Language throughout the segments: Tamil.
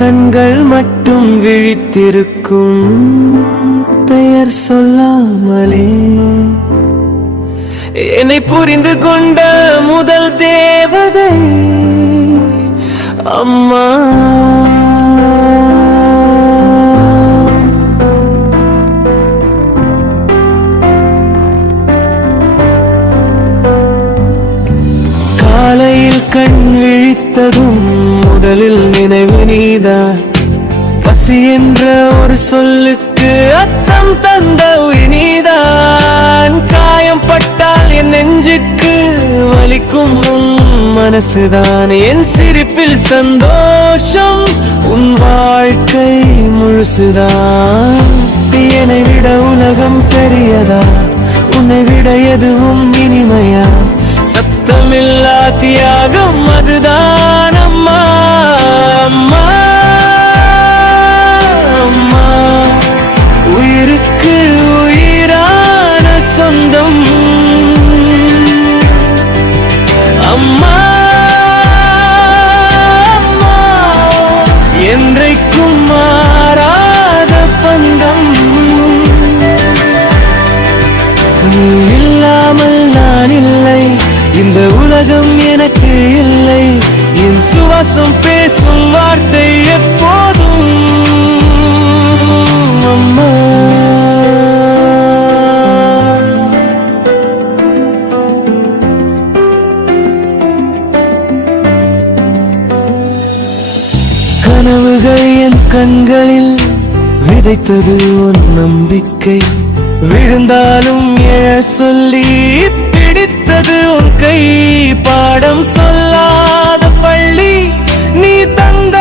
கண்கள் மட்டும் விழித்திருக்கும் பெயர் சொல்லாமலே என்னை புரிந்து கொண்ட முதல் தேவதை அம்மா. காலையில் கண் விழித்ததும் முதலில் நினைவு நீதான். பசி என்ற ஒரு சொல்லுக்கு அர்த்தம் தந்த நீதான். காயம் பட்டால் என் நெஞ்சுக்கு வலிக்கும் உன் மனசுதான். என் சிரிப்பில் சந்தோஷம் உன் வாழ்க்கை முழுசுதான். என்னை விட உலகம் பெரியதா, உன்னை விட எதுவும் இனிமையா? சத்தமில்லா தியாகம் அதுதான் அம்மா. அம்மா அம்மா உயிருக்கு உயிரான சொந்தம். அம்மா அம்மா என்றைக்கும் மாறாத பந்தம். நீ இல்லாமல் நான் இல்லை, இந்த உலகம் எனக்கு இல்லை. என் சுவாசம் பேசும் வார்த்தை எப்போதும் அம்மா. கனவுகள் என் கண்களில் விதைத்தது உன் நம்பிக்கை. விழுந்தாலும் எழ சொல்லி பிடித்தது உன் கை. பாடம் சொல்லாத பள்ளி நீ தந்த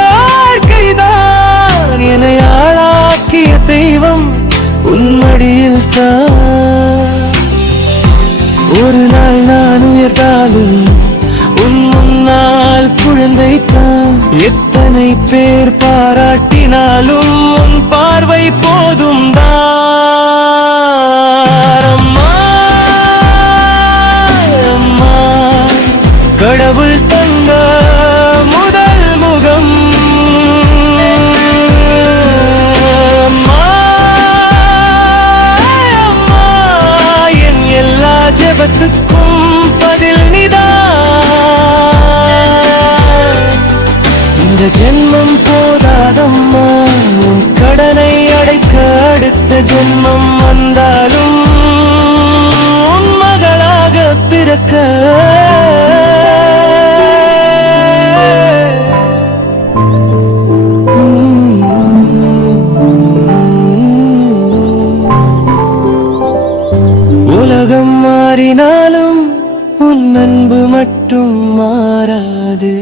கைதான். என்னை ஆளாக்கிய தெய்வம் உன் மடியில் தான். ஒரு நாள் நான் உயர்ந்தாலும் உன் முன்னால் குழந்தை தான். எத்தனை பேர் பாராட்டினாலும் உன் பார்வை போதும் தான். அம்மா அம்மா கடவுள் தந்த முதல் முகம். அம்மா அம்மா என் எல்லா ஜெபத்துக்கும் பதில் நீதான். இந்த ஜென்மம் போதாதம்மா, உன் கடனை அடைக்க அடுத்த ஜென்மம் வந்தாலும் உன் மகளாக பிறக்க. உலகம் மாறினாலும் உன் அன்பு மட்டும் மாறாது.